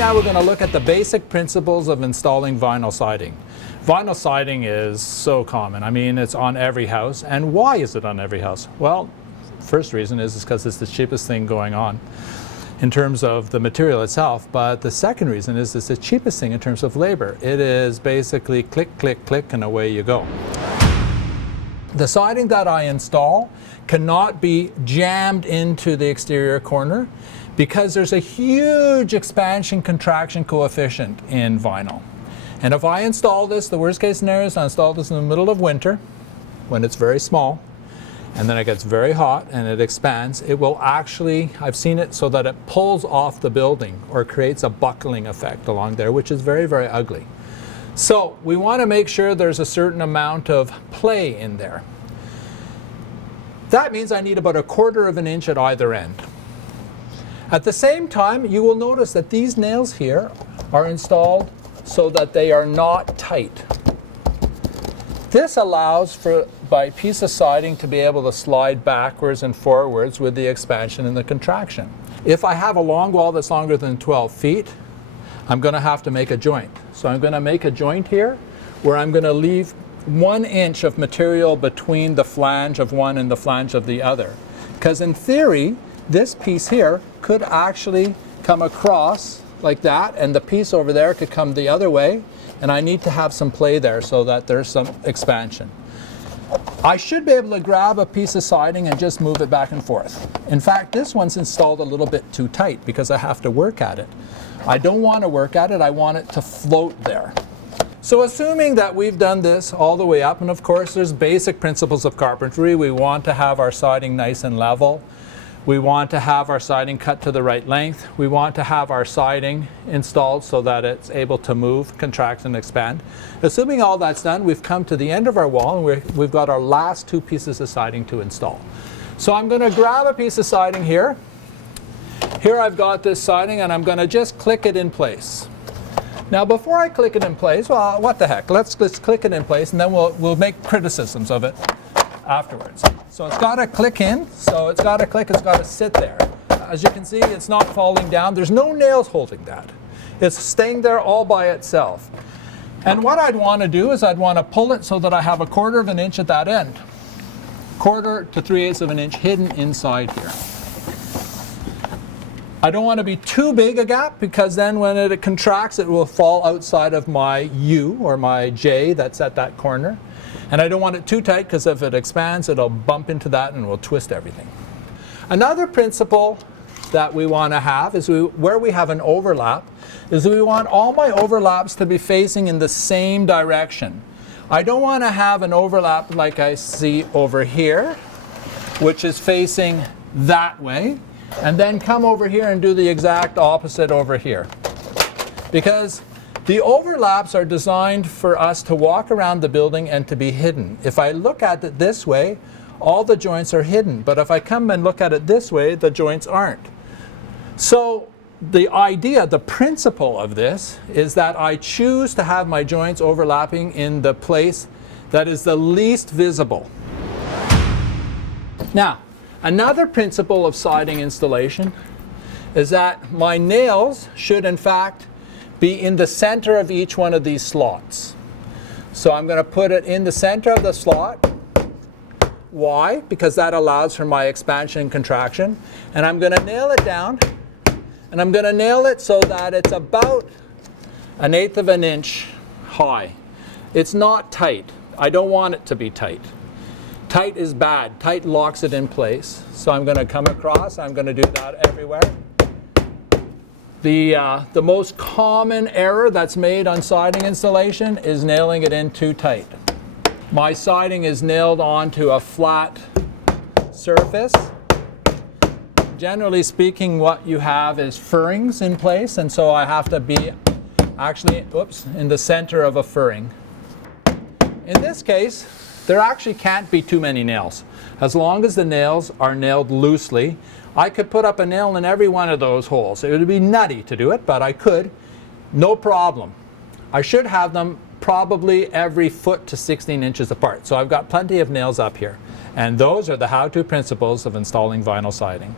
now we're going to look at the basic principles of installing vinyl siding. Vinyl siding is so common. I mean, it's on every house. And why is it on every house? Well, first reason is because it's the cheapest thing going on in terms of the material itself, but the second reason is it's the cheapest thing in terms of labor. It is basically click, click, click, and away you go. The siding that I install cannot be jammed into the exterior corner because there's a huge expansion contraction coefficient in vinyl. And if I install this, the worst case scenario is I install this in the middle of winter when it's very small, and then it gets very hot and it expands, it will actually, I've seen it so that it pulls off the building or creates a buckling effect along there, which is very, very ugly. So we want to make sure there's a certain amount of play in there. That means I need about 1/4 of an inch at either end. At the same time, you will notice that these nails here are installed so that they are not tight. This allows for my piece of siding to be able to slide backwards and forwards with the expansion and the contraction. If I have a long wall that's longer than 12 feet, I'm going to have to make a joint. So I'm going to make a joint here where I'm going to leave 1 inch of material between the flange of one and the flange of the other. Because in theory, this piece here could actually come across like that, and the piece over there could come the other way, and I need to have some play there so that there's some expansion. I should be able to grab a piece of siding and just move it back and forth. In fact, this one's installed a little bit too tight because I have to work at it. I don't want to work at it, I want it to float there. So assuming that we've done this all the way up, and of course there's basic principles of carpentry. We want to have our siding nice and level. We want to have our siding cut to the right length. We want to have our siding installed so that it's able to move, contract, and expand. Assuming all that's done, we've come to the end of our wall and we've got our last 2 pieces of siding to install. So I'm going to grab a piece of siding here. Here I've got this siding and I'm going to just click it in place. Now before I click it in place, well, what the heck, let's click it in place and then we'll make criticisms of it afterwards. So it's got to click in, so it's got to click, it's got to sit there. As you can see, it's not falling down. There's no nails holding that. It's staying there all by itself. And what I'd want to do is I'd want to pull it so that I have 1/4 of an inch at that end. 1/4 to 3/8 of an inch hidden inside here. I don't want to be too big a gap because then when it contracts, it will fall outside of my U or my J that's at that corner. And I don't want it too tight because if it expands, it'll bump into that and will twist everything. Another principle that we want to have is where we have an overlap, is we want all my overlaps to be facing in the same direction. I don't want to have an overlap like I see over here, which is facing that way, and then come over here and do the exact opposite over here. Because the overlaps are designed for us to walk around the building and to be hidden. If I look at it this way, all the joints are hidden. But if I come and look at it this way, the joints aren't. So the idea, the principle of this is that I choose to have my joints overlapping in the place that is the least visible. Now, another principle of siding installation is that my nails should in fact be in the center of each one of these slots. So I'm going to put it in the center of the slot. Why? Because that allows for my expansion and contraction. And I'm going to nail it down, and I'm going to nail it so that it's about 1/8 of an inch high. It's not tight. I don't want it to be tight. Tight is bad. Tight locks it in place. So I'm going to come across. I'm going to do that everywhere. The most common error that's made on siding installation is nailing it in too tight. My siding is nailed onto a flat surface. Generally speaking, what you have is furrings in place, and so I have to be actually, in the center of a furring. In this case, there actually can't be too many nails. As long as the nails are nailed loosely, I could put up a nail in every one of those holes. It would be nutty to do it, but I could, no problem. I should have them probably every foot to 16 inches apart. So I've got plenty of nails up here. And those are the how-to principles of installing vinyl siding.